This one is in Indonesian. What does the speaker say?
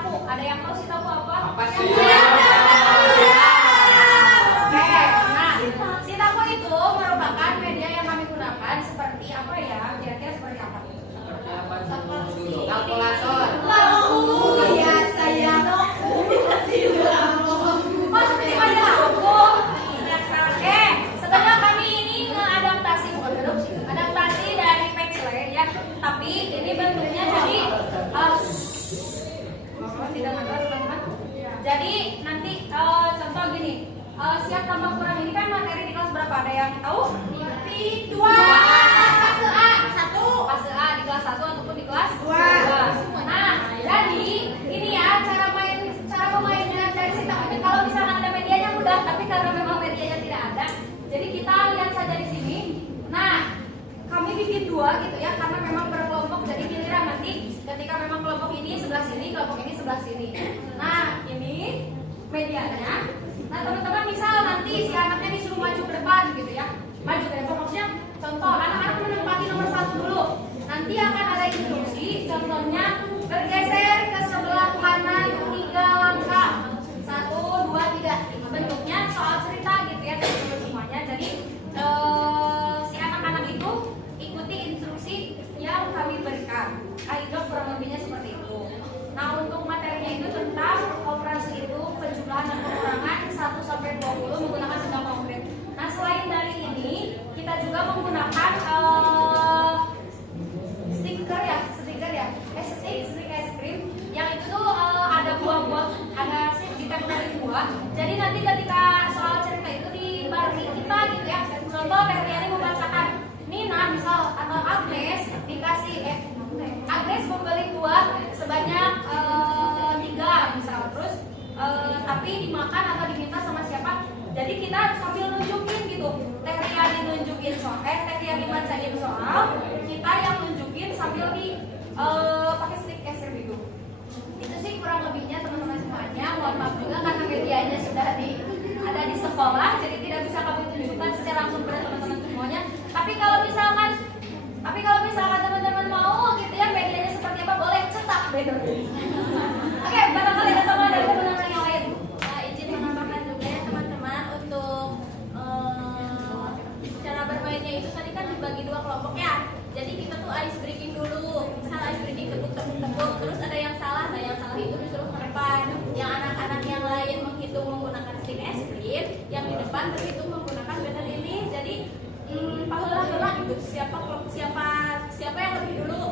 Sitaku. Ada yang tahu Sitaku apa? Apa sih? Oke, nah Sitaku itu merupakan media yang kami gunakan seperti apa ya? Kira-kira seperti apa? Seperti apa dulu? Kalkulator. Iya saya. Oh seperti majalah aku. Setelah kami ini ngeadaptasi, bukan adopsi, adaptasi dari Pexle ya. Tapi ini bentuknya jadi tidak ada teman-teman. Jadi nanti contoh gini, siap tambah kurang ini kan materi di kelas berapa? Ada yang tahu? Di 2 fase A, 1 fase A di kelas 1 ataupun di kelas 2. Nah, jadi ini ya cara pemainnya dari Sitaku ini. Kalau misalkan ada medianya mudah, tapi karena memang medianya tidak ada, jadi kita lihat saja di sini. Nah, kami bikin 2 gitu ya, karena memang berkelompok. Jadi giliran nanti ketika memang kelompok ini sebelah sini, kelompok ini sebelah sini. Nah, ini medianya. Nah, teman-teman misal nanti si anaknya disuruh maju ke depan gitu ya. Maju ke depan maksudnya contoh anak-anak menempati nomor 1 dulu. Nanti akan ada instruksi, contohnya bergeser ke sebelah kanan 3 langkah. 1, 2, 3. Bentuknya soal cerita gitu ya, teman-teman semuanya. Jadi si anak-anak itu ikuti instruksi yang kami berikan. Kaidah kurang lebihnya seperti itu. Nah, untuk materinya itu tentang operasi itu penjumlahan dan pengurangan 1 sampai 20 menggunakan benda konkret. Nah, selain dari ini, kita juga menggunakan stiker ya, stick es krim yang itu tuh ada buah-buah, ada ditempel dari buah. Jadi nanti ketika soal cerita itu dibarengi kita gitu ya. Contoh Teriani membacakan Nina misal atau Agnes dikasih Agnes membeli buah sebanyak 3 misal, terus tapi dimakan atau diminta sama siapa. Jadi kita sambil nunjukin gitu. Teriani nunjukin soal, Teriani bacain soal, kita yang nunjukin sambil di pakai stick es krim itu. Itu sih kurang lebihnya teman-teman semuanya. Mohon maaf juga karena medianya sudah ada di sekolah, jadi tidak bisa kami tunjukkan secara langsung pada teman-teman semuanya. Tapi kalau misalkan teman-teman mau gitu ya medianya seperti apa, boleh cetak banner. Oke, barangkali ada tambahan dari teman-teman yang lain. Izin menambahkan juga ya teman-teman untuk cara bermainnya itu tadi kan dibagi 2 kelompok ya. Jadi kita tuh ice breaking dulu. Misal ice breaking tepuk, terus ada yang salah. Nah, yang salah itu disuruh ke depan. Yang anak-anak yang lain menghitung menggunakan stick es krim, yang di depan berhitung menggunakan banner ini. Jadi pahulah gitu. Siapa yang lebih dulu